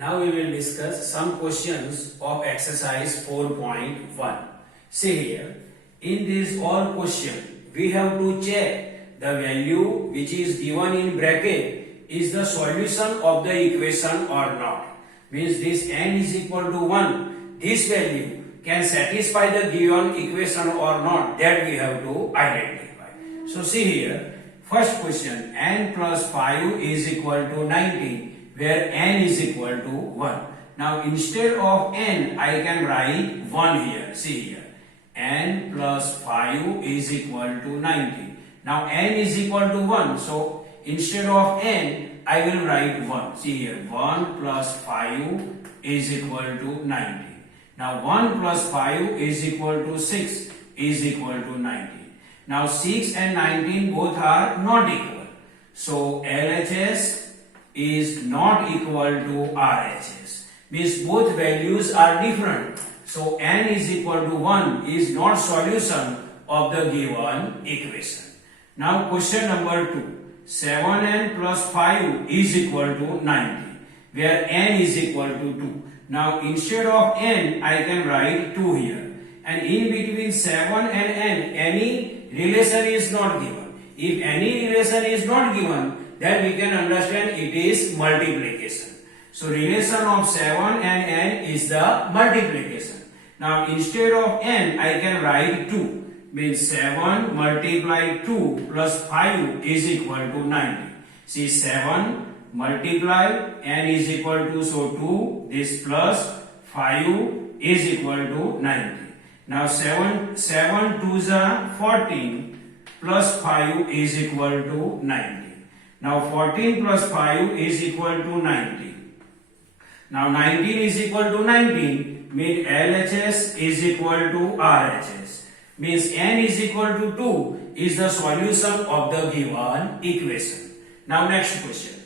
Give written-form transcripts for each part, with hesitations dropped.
Now we will discuss some questions of exercise 4.1. See here, in this all question, we have to check the value which is given in bracket is the solution of the equation or not. Means this n is equal to 1. This value can satisfy the given equation or not, that we have to identify. So see here, first question, n plus 5 is equal to 90. Where n is equal to 1. Now instead of n, I can write 1 here. See here. N plus 5 is equal to 90. Now n is equal to 1. So instead of n, I will write 1. See here. 1 plus 5 is equal to 90. Now 1 plus 5 is equal to 6 is equal to 90. Now 6 and 19 both are not equal. So LHS is not equal to RHS. Means both values are different. So n is equal to 1 is not solution of the given equation. Now question number 2. 7n plus 5 is equal to 90. Where n is equal to 2. Now instead of n, I can write 2 here. And in between 7 and n, any relation is not given. If any relation is not given, then we can understand it is multiplication. So relation of 7 and n is the multiplication. Now instead of n, I can write 2. Means 7 multiply 2 plus 5 is equal to 90. See 7 multiply n is equal to, so 2, this plus 5 is equal to 90. Now 7 2s are 14 plus 5 is equal to 90. Now 14 plus 5 is equal to 90. Now 19 is equal to 19 means LHS is equal to RHS. Means n is equal to 2 is the solution of the given equation. Now next question.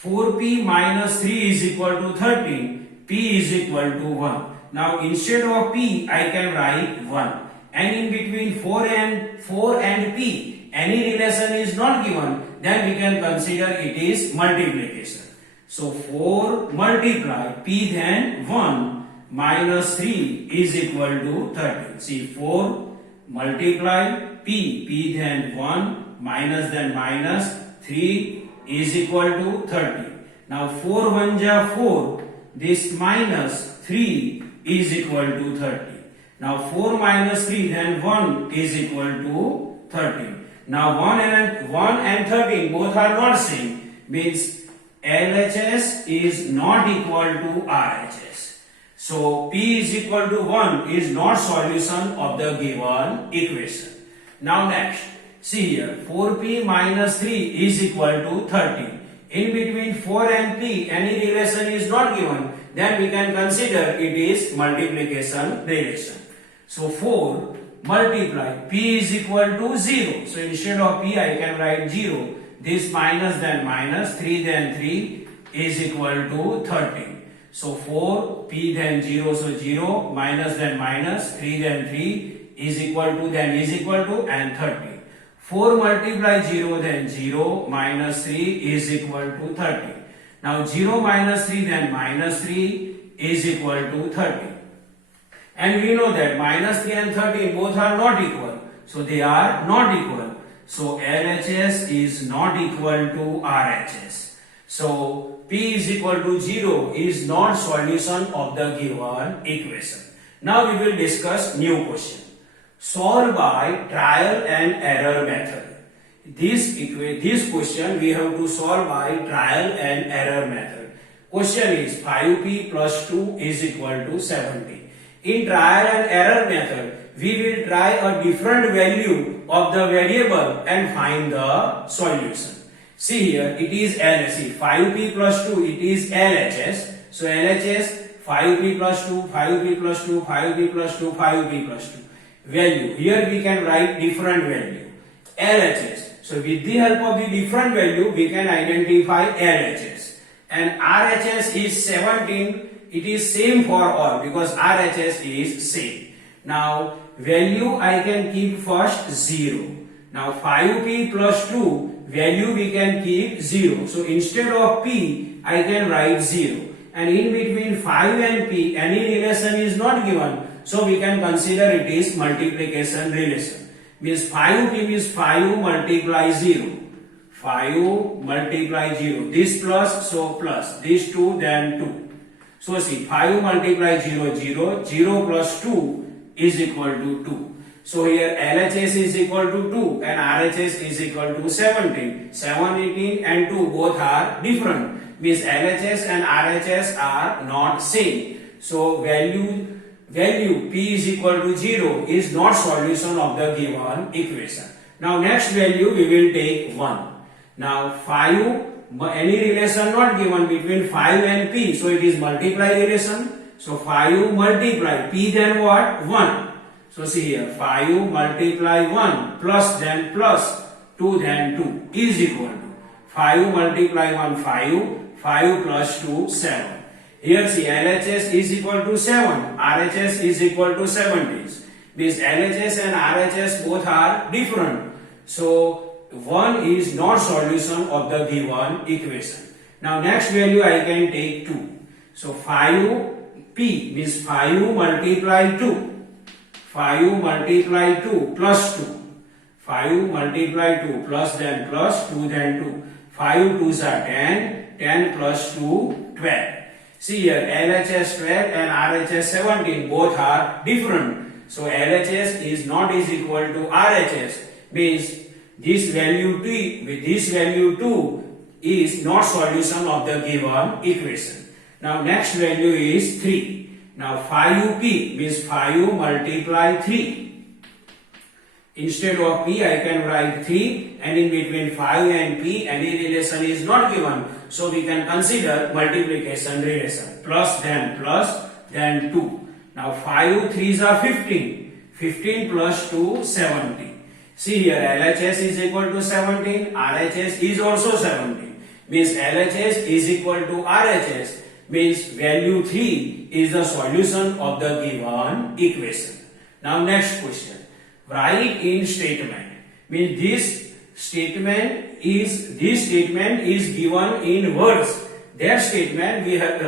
4p minus 3 is equal to 13. P is equal to 1. Now instead of p, I can write 1. And in between 4 and p, any relation is not given, then we can consider it is multiplication. So 4 multiply p then 1 minus 3 is equal to 13. See 4 multiply p then 1 minus then minus 3 is equal to 13. Now 4 1 ja 4, this minus 3 is equal to 13. Now 4 minus 3 then 1 is equal to 13. Now 1 and 13 both are not same, means LHS is not equal to RHS. So P is equal to 1 is not solution of the given equation. Now next, see here 4P minus 3 is equal to 13. In between 4 and P any relation is not given, then we can consider it is multiplication relation. So 4 multiply p is equal to 0. So instead of p, I can write 0. This minus then minus 3 then 3 is equal to 13. So 4 p then 0, so 0 minus then minus 3 then 3 is equal to then is equal to and 30. 4 multiply 0 then 0 minus 3 is equal to 30. Now 0 minus 3 then minus 3 is equal to 30. And we know that minus 3 and 13 both are not equal. So they are not equal. So LHS is not equal to RHS. So P is equal to 0 is not solution of the given equation. Now we will discuss new question. Solve by trial and error method. This question we have to solve by trial and error method. Question is 5p plus 2 is equal to 70. In trial and error method, we will try a different value of the variable and find the solution. See here, it is LHS. 5p plus 2, it is LHS. So LHS 5p plus 2, 5p plus 2, 5p plus 2, 5p plus 2. Value. Here we can write different value. LHS. So with the help of the different value, we can identify LHS. And RHS is 17. It is same for all because RHS is same. Now value I can keep first 0. Now 5p plus 2 value we can keep 0. So instead of p I can write 0. and in between 5 and p any relation is not given, so we can consider it is multiplication relation. Means 5p means 5 multiply 0. 5 multiply 0. This plus, so plus. This 2, then 2. So see, 5 multiply 0, 0. 0 plus 2 is equal to 2. So here LHS is equal to 2 and RHS is equal to 17. 17 and 2 both are different. Means LHS and RHS are not same. So value P is equal to 0 is not solution of the given equation. Now next value we will take 1. Now 5, any relation not given between 5 and p, so it is multiply relation. So 5 multiply p, then what? 1. So see here, 5 multiply 1 plus then plus 2 then 2 is equal to 5 multiply 1 5 plus 2 7. Here see, LHS is equal to 7, RHS is equal to 17. Means LHS and RHS both are different. So 1 is not solution of the given equation. Now next value I can take 2. So 5p means 5 multiply 2. 5 multiply 2 plus 2. 5 multiply 2 plus then plus 2 then 2. 5 2s are 10. 10 plus 2 12. See here, LHS 12 and RHS 17 both are different. So LHS is not is equal to RHS. Means this value 2 with this value 2 is not solution of the given equation. Now next value is 3. Now 5p means 5 multiply 3. Instead of p I can write 3 and in between 5 and p any relation is not given. So we can consider multiplication relation. Plus then 2. Now 5 3s are 15. 15 plus 2 17. See here, LHS is equal to 17, RHS is also 17. Means LHS is equal to RHS. Means value 3 is the solution of the given equation. Now next question. Write in statement. Means this statement is given in words. That statement we have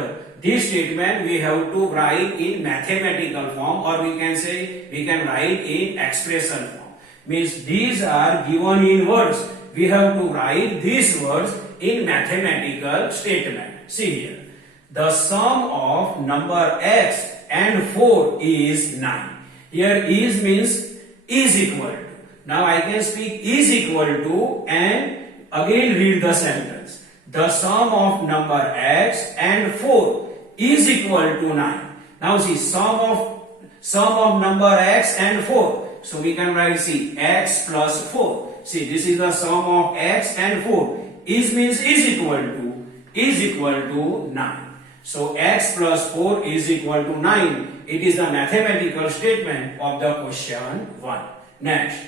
this statement we have to write in mathematical form, or we can write in expression form. Means these are given in words. We have to write these words in mathematical statement. See here. The sum of number x and 4 is 9. Here is means is equal to. Now I can speak is equal to and again read the sentence. The sum of number x and 4 is equal to 9. Now see, sum of number x and 4. So we can write, see, x plus 4. See, this is the sum of x and 4. Is means is equal to 9. So x plus 4 is equal to 9. It is the mathematical statement of the question 1. Next,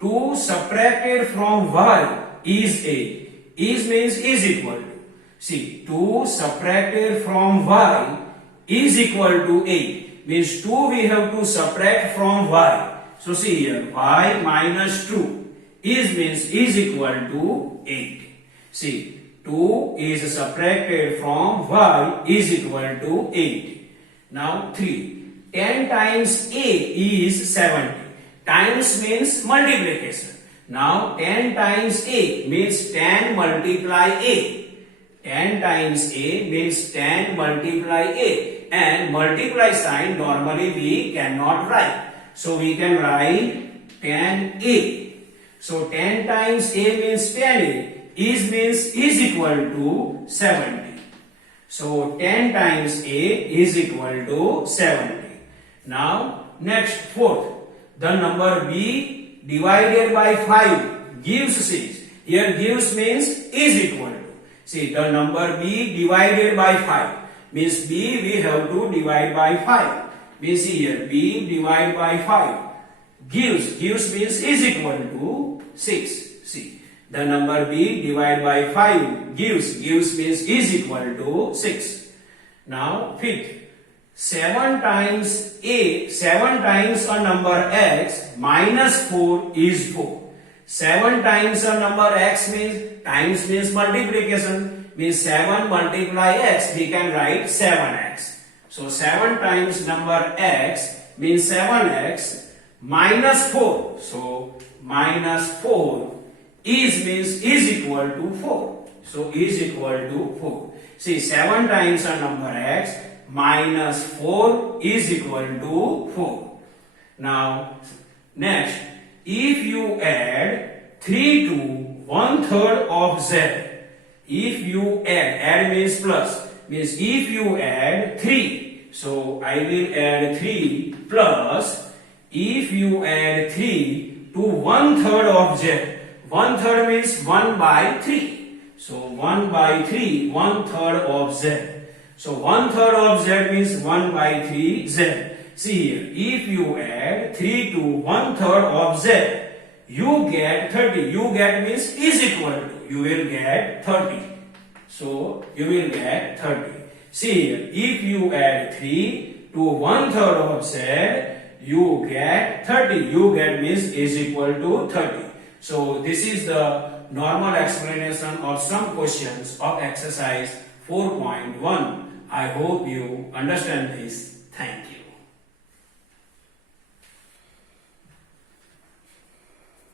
2 subtracted from y is 8. Is means is equal to. See, 2 subtracted from y is equal to 8. Means 2 we have to subtract from y. So see here, y minus 2 is equal to 8. See, 2 is subtracted from y is equal to 8. Now 3. 10 times a is 70. Times means multiplication. Now 10 times a means 10 multiply a. 10 times a means 10 multiply a. And multiply sign normally we cannot write. So we can write 10a. So 10 times a means 10a. Is equal to 70. So 10 times a is equal to 70. Now next, fourth. The number b divided by 5 gives 6. Here gives means is equal to. See, the number b divided by 5 means b we have to divide by 5. We see here b divided by 5 gives means is equal to 6. See, the number b divided by 5 gives means is equal to 6. Now fifth, 7 times a number x minus 4 is 4. 7 times a number x means times means multiplication. means 7 multiply x, we can write 7x. So 7 times number x means 7x minus 4. So minus 4 is equal to 4. So is equal to 4. See, 7 times a number x minus 4 is equal to 4. Now, next, if you add 3 to 1/3 of z, if you add means plus, means if you add 3, so I will add 3 plus, if you add 3 to 1/3 of z, 1/3 means 1 by 3. So 1 by 3, 1/3 of z. So 1/3 of z means 1 by 3 z. See here, if you add 3 to 1/3 of z, you get 30. You get means is equal to. You will get 30. So you will get 30. See here, if you add 3 to 1/3 of z, you get 30. You get means is equal to 30. So this is the normal explanation of some questions of exercise 4.1. I hope you understand this.